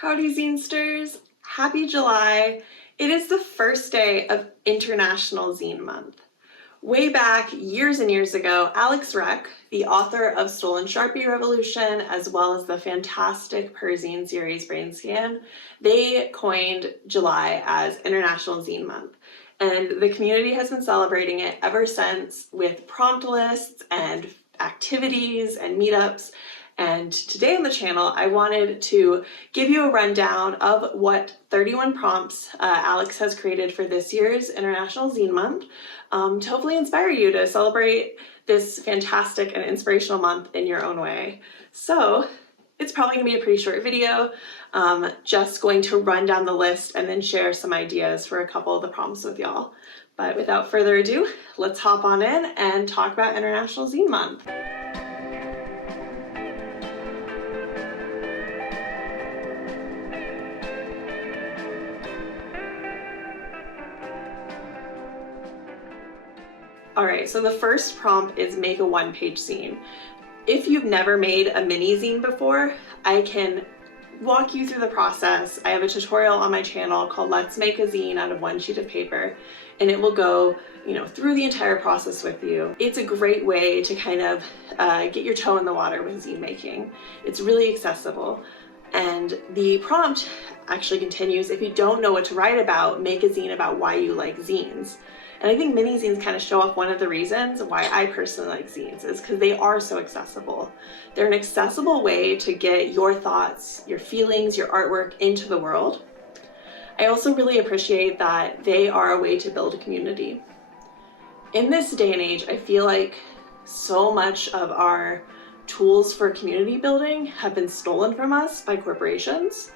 Howdy Zinesters! Happy July! It is the first day of International Zine Month. Way back, years and years ago, Alex Wrekk, the author of Stolen Sharpie Revolution, as well as the fantastic PERZINE series Brain Scan, they coined July as International Zine Month. And the community has been celebrating it ever since with prompt lists and activities and meetups. And today on the channel, I wanted to give you a rundown of what 31 prompts Alex has created for this year's International Zine Month to hopefully inspire you to celebrate this fantastic and inspirational month in your own way. So it's probably gonna be a pretty short video, just going to run down the list and then share some ideas for a couple of the prompts with y'all. But without further ado, let's hop on in and talk about International Zine Month. Alright, so the first prompt is make a one-page zine. If you've never made a mini zine before, I can walk you through the process. I have a tutorial on my channel called Let's Make a Zine Out of One Sheet of Paper, and it will go, through the entire process with you. It's a great way to kind of get your toe in the water with zine making. It's really accessible. And the prompt actually continues, if you don't know what to write about, make a zine about why you like zines. And I think mini zines kind of show off one of the reasons why I personally like zines is because they are so accessible. They're an accessible way to get your thoughts, your feelings, your artwork into the world. I also really appreciate that they are a way to build a community. In this day and age, I feel like so much of our tools for community building have been stolen from us by corporations.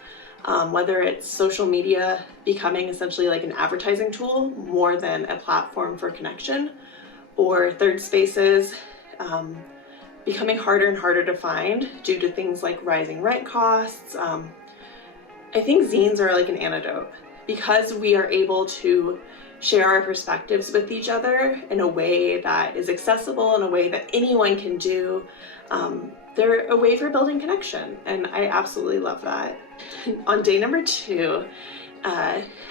Whether it's social media becoming essentially like an advertising tool more than a platform for connection, or third spaces becoming harder and harder to find due to things like rising rent costs. I think zines are like an antidote because we are able to share our perspectives with each other in a way that is accessible, in a way that anyone can do. They're a way for building connection, and I absolutely love that. On day number 2,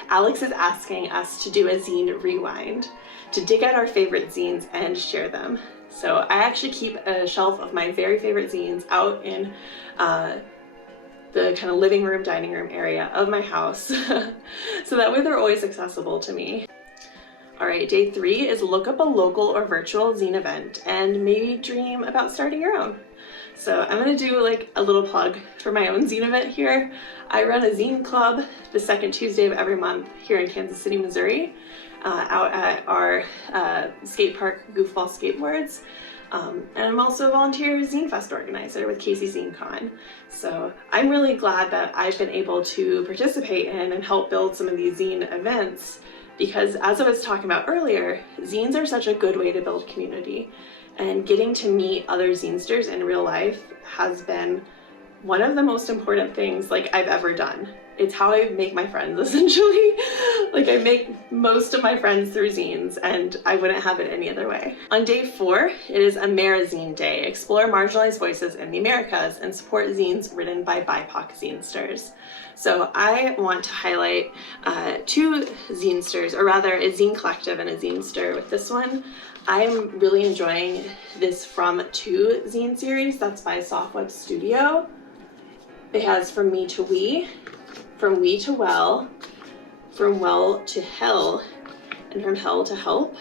Alex is asking us to do a zine rewind, to dig out our favorite zines and share them. So I actually keep a shelf of my very favorite zines out in the kind of living room, dining room area of my house, so that way they're always accessible to me. Alright, day 3 is look up a local or virtual zine event and maybe dream about starting your own. So I'm going to do like a little plug for my own zine event here. I run a zine club the second Tuesday of every month here in Kansas City, Missouri, out at our skate park, Goofball Skateboards. And I'm also a volunteer Zine Fest organizer with Casey Zine Con. So I'm really glad that I've been able to participate in and help build some of these zine events, because as I was talking about earlier, zines are such a good way to build community. And getting to meet other zinesters in real life has been one of the most important things I've ever done. It's how I make my friends, essentially. I make most of my friends through zines, and I wouldn't have it any other way. On day 4, it is Amerizine Day. Explore marginalized voices in the Americas and support zines written by BIPOC zinesters. So I want to highlight 2 zinesters, or rather a zine collective and a zinester with this one. I am really enjoying this From To zine series. That's by Softweb Studio. It has From Me to We, From We to Well, From Well to Hell, and From Hell to Help.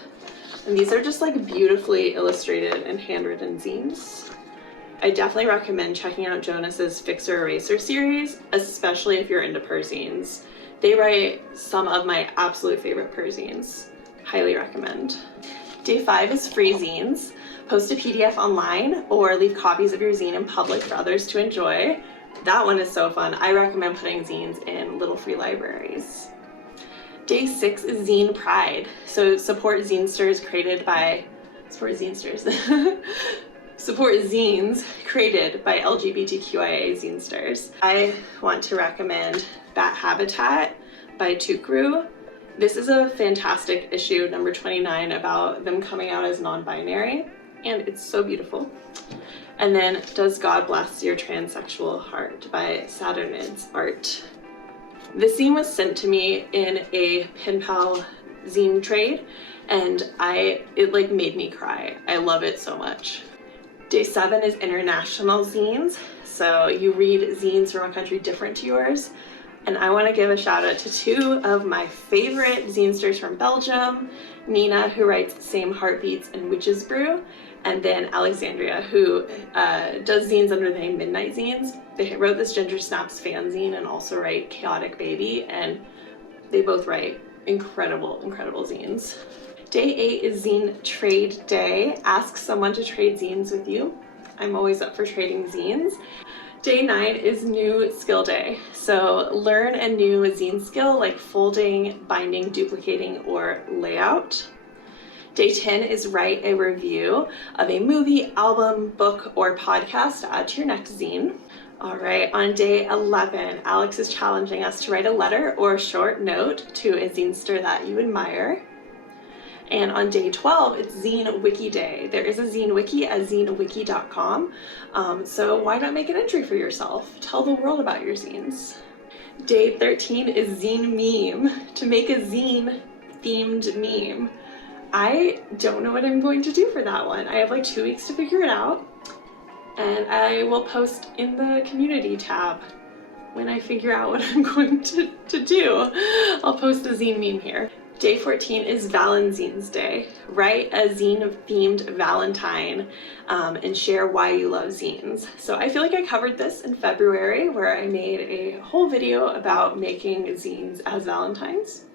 And these are just beautifully illustrated and handwritten zines. I definitely recommend checking out Jonas's Fixer Eraser series, especially if you're into PERZINEs. They write some of my absolute favorite PERZINEs. Highly recommend. Day 5 is free zines. Post a PDF online or leave copies of your zine in public for others to enjoy. That one is so fun. I recommend putting zines in little free libraries. Day 6 is Zine Pride. So support zinesters created by, support zinesters. Support zines created by LGBTQIA zinesters. I want to recommend Bat Habitat by Tukru. This is a fantastic issue, number 29, about them coming out as non-binary, and it's so beautiful. And then Does God Bless Your Transsexual Heart by Saturnid's Art. This zine was sent to me in a pen pal zine trade, and it like made me cry. I love it so much. Day 7 is International Zines. So you read zines from a country different to yours. And I want to give a shout out to 2 of my favorite zinesters from Belgium, Nina, who writes Same Heartbeats and Witches Brew, and then Alexandria, who does zines under the name Midnight Zines. They wrote this Ginger Snaps fanzine and also write Chaotic Baby, and they both write incredible, incredible zines. Day 8 is Zine Trade Day. Ask someone to trade zines with you. I'm always up for trading zines. Day 9 is New Skill Day. So learn a new zine skill like folding, binding, duplicating, or layout. Day 10 is write a review of a movie, album, book, or podcast to add to your next zine. All right, on day 11, Alex is challenging us to write a letter or a short note to a zinester that you admire. And on day 12, it's Zine Wiki Day. There is a zine wiki at zinewiki.com. So why not make an entry for yourself? Tell the world about your zines. Day 13 is Zine Meme, to make a zine themed meme. I don't know what I'm going to do for that one. I have like 2 weeks to figure it out, and I will post in the community tab when I figure out what I'm going to do. I'll post the zine meme here. Day 14 is VALENZINES Day. Write a zine-themed Valentine and share why you love zines. So I feel like I covered this in February, where I made a whole video about making zines as Valentines.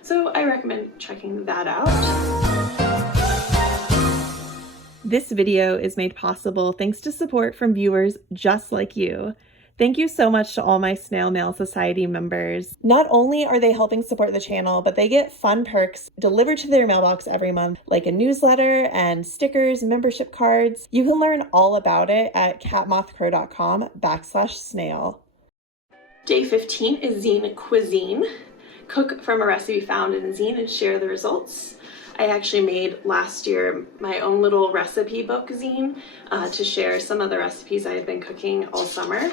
So I recommend checking that out. This video is made possible thanks to support from viewers just like you. Thank you so much to all my Snail Mail Society members. Not only are they helping support the channel, but they get fun perks delivered to their mailbox every month, like a newsletter and stickers, membership cards. You can learn all about it at catmothcrow.com/snail. Day 15 is Zine Cuisine. Cook from a recipe found in a zine and share the results. I actually made last year my own little recipe book zine to share some of the recipes I have been cooking all summer.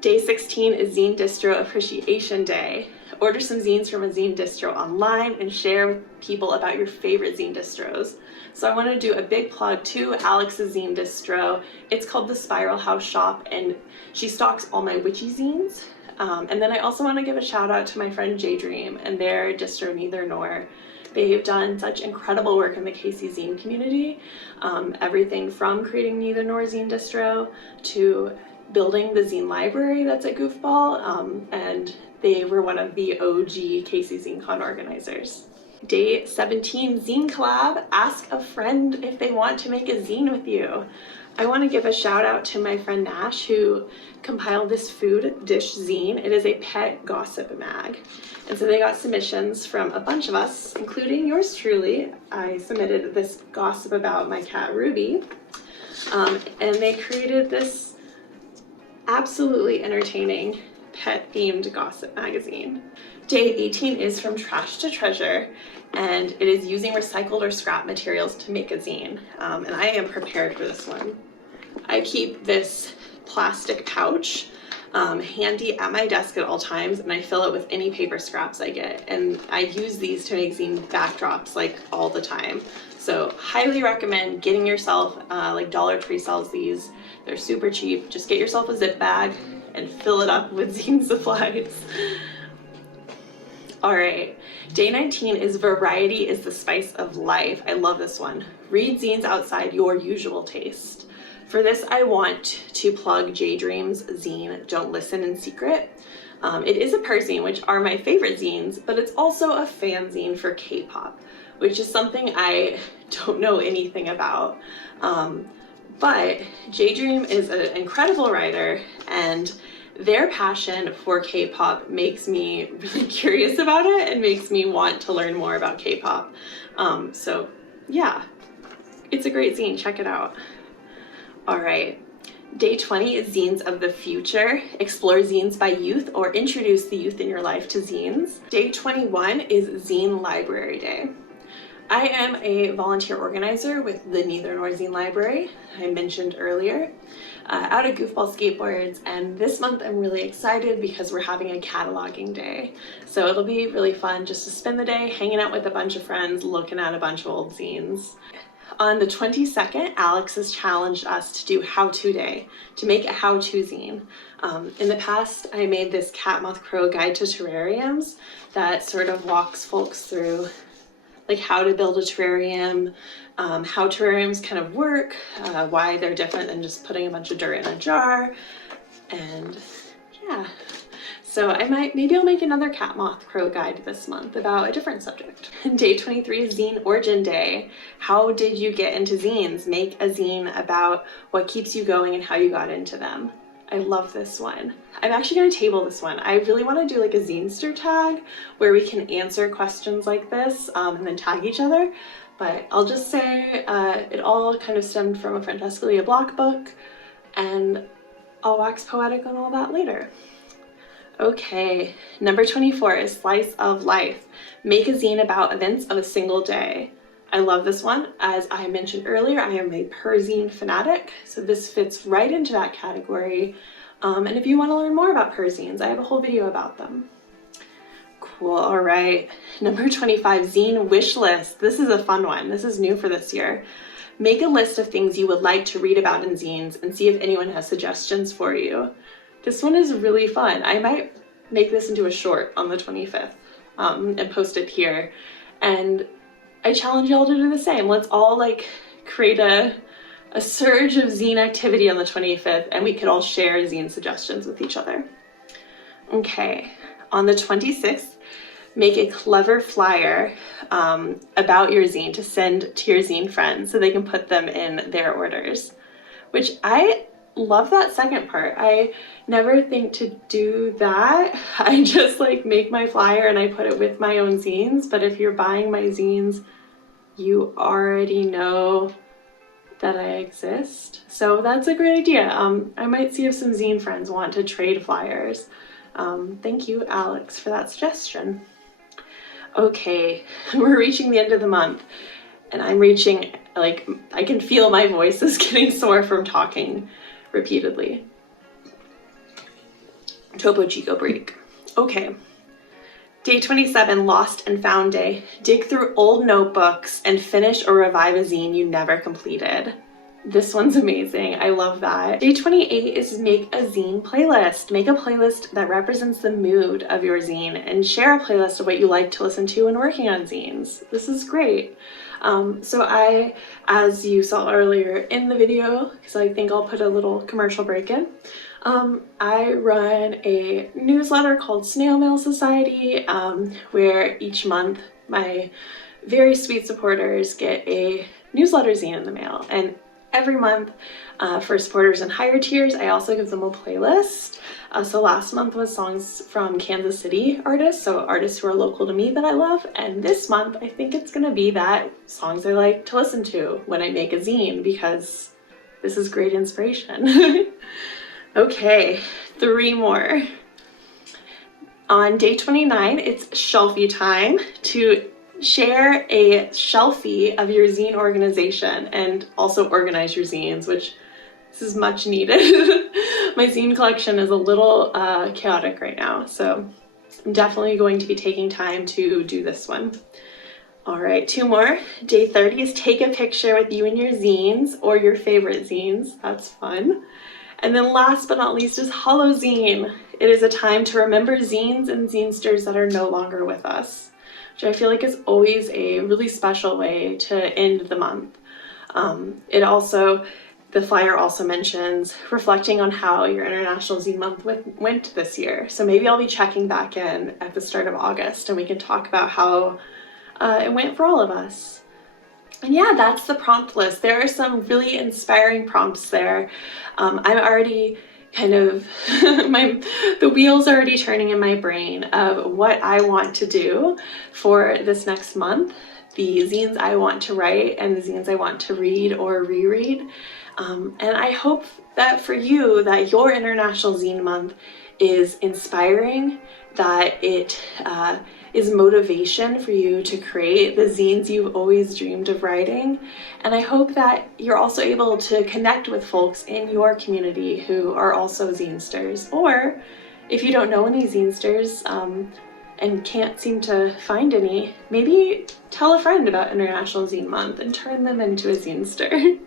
Day 16 is Zine Distro Appreciation Day. Order some zines from a zine distro online and share with people about your favorite zine distros. So I want to do a big plug to Alex's zine distro. It's called the Spiral House Shop, and she stocks all my witchy zines. And then I also want to give a shout out to my friend J-Dream and their distro Neither Nor. They've done such incredible work in the KC zine community. Everything from creating Neither Nor zine distro to building the zine library that's at Goofball, and they were one of the OG KC ZineCon organizers. Day 17, Zine Collab. Ask a friend if they want to make a zine with you. I want to give a shout out to my friend Nash, who compiled this food dish zine. It is a pet gossip mag. And so they got submissions from a bunch of us, including yours truly. I submitted this gossip about my cat Ruby, and they created this absolutely entertaining pet-themed gossip magazine. Day 18 is From Trash to Treasure, and it is using recycled or scrap materials to make a zine. And I am prepared for this one. I keep this plastic pouch handy at my desk at all times, and I fill it with any paper scraps I get. And I use these to make zine backdrops like all the time. So highly recommend getting yourself, like Dollar Tree sells these. They're super cheap. Just get yourself a zip bag and fill it up with zine supplies. All right, day 19 is Variety is the Spice of Life. I love this one. Read zines outside your usual taste. For this, I want to plug J-Dream's zine, Don't Listen in Secret. It is a PERZINE, which are my favorite zines, but it's also a fanzine for K-pop, which is something I don't know anything about. But J-Dream is an incredible writer, and their passion for K-pop makes me really curious about it and makes me want to learn more about K-pop. So yeah, it's a great zine, check it out. All right, day 20 is Zines of the Future. Explore zines by youth or introduce the youth in your life to zines. Day 21 is Zine Library Day. I am a volunteer organizer with the Neither Nor Zine Library, I mentioned earlier, out of Goofball Skateboards, and this month I'm really excited because we're having a cataloging day. So it'll be really fun just to spend the day hanging out with a bunch of friends, looking at a bunch of old zines. On the 22nd, Alex has challenged us to do How-To Day, to make a how-to zine. In the past, I made this catmothcrow guide to terrariums that sort of walks folks through like how to build a terrarium, how terrariums kind of work, why they're different than just putting a bunch of dirt in a jar, and yeah. So maybe I'll make another catmothcrow guide this month about a different subject. Day 23 is Zine Origin Day. How did you get into zines? Make a zine about what keeps you going and how you got into them. I love this one. I'm actually going to table this one. I really want to do like a ZINESTER tag where we can answer questions like this and then tag each other. But I'll just say it all kind of stemmed from a Francesca Lia Block book, and I'll wax poetic on all that later. Okay, number 24 is Slice of Life. Make a zine about events of a single day. I love this one. As I mentioned earlier, I am a PERZINE fanatic, so this fits right into that category. And if you want to learn more about PERZINEs, I have a whole video about them. Cool, all right. Number 25, Zine Wish List. This is a fun one. This is new for this year. Make a list of things you would like to read about in zines and see if anyone has suggestions for you. This one is really fun. I might make this into a short on the 25th and post it here. And I challenge y'all to do the same. Let's all like create a surge of zine activity on the 25th, and we could all share zine suggestions with each other. Okay, on the 26th, make a clever flyer about your zine to send to your zine friends so they can put them in their orders, which I love that second part. I never think to do that. I just like make my flyer and I put it with my own zines, but if you're buying my zines, you already know that I exist. So that's a great idea. I might see if some zine friends want to trade flyers. Thank you, Alex, for that suggestion. Okay, we're reaching the end of the month, and I'm reaching, like, I can feel my voice is getting sore from talking repeatedly. Topo Chico break. Okay. Day 27, Lost and Found Day. Dig through old notebooks and finish or revive a zine you never completed. This one's amazing. I love that. Day 28 is make a zine playlist. Make a playlist that represents the mood of your zine and share a playlist of what you like to listen to when working on zines. This is great. So I, as you saw earlier in the video, because I think I'll put a little commercial break in, I run a newsletter called Snail Mail Society, where each month my very sweet supporters get a newsletter zine in the mail. And every month for supporters in higher tiers, I also give them a playlist. So last month was songs from Kansas City artists, so artists who are local to me that I love. And this month, I think it's gonna be that songs I like to listen to when I make a zine, because this is great inspiration. Okay, 3 more. On day 29, it's shelfie time to share a shelfie of your zine organization and also organize your zines, which this is much needed. My zine collection is a little chaotic right now, so I'm definitely going to be taking time to do this one. All right, 2 more. Day 30 is take a picture with you and your zines or your favorite zines. That's fun. And then last but not least is Holozine. It is a time to remember zines and zinesters that are no longer with us, which I feel like is always a really special way to end the month. The flyer also mentions reflecting on how your International Zine Month went this year. So maybe I'll be checking back in at the start of August and we can talk about how it went for all of us. And yeah, that's the prompt list. There are some really inspiring prompts there. I'm already kind of, the wheels are already turning in my brain of what I want to do for this next month, the zines I want to write and the zines I want to read or reread. And I hope that for you, that your International Zine Month is inspiring, that it is motivation for you to create the zines you've always dreamed of writing. And I hope that you're also able to connect with folks in your community who are also zinesters. Or if you don't know any zinesters and can't seem to find any, maybe tell a friend about International Zine Month and turn them into a zinester.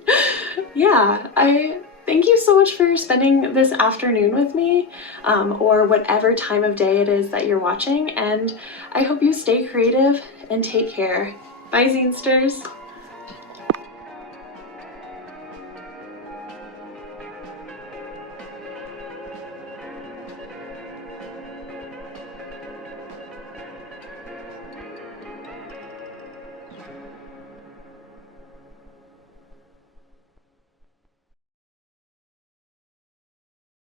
Yeah, I thank you so much for spending this afternoon with me, or whatever time of day it is that you're watching, and I hope you stay creative and take care. Bye, zinesters!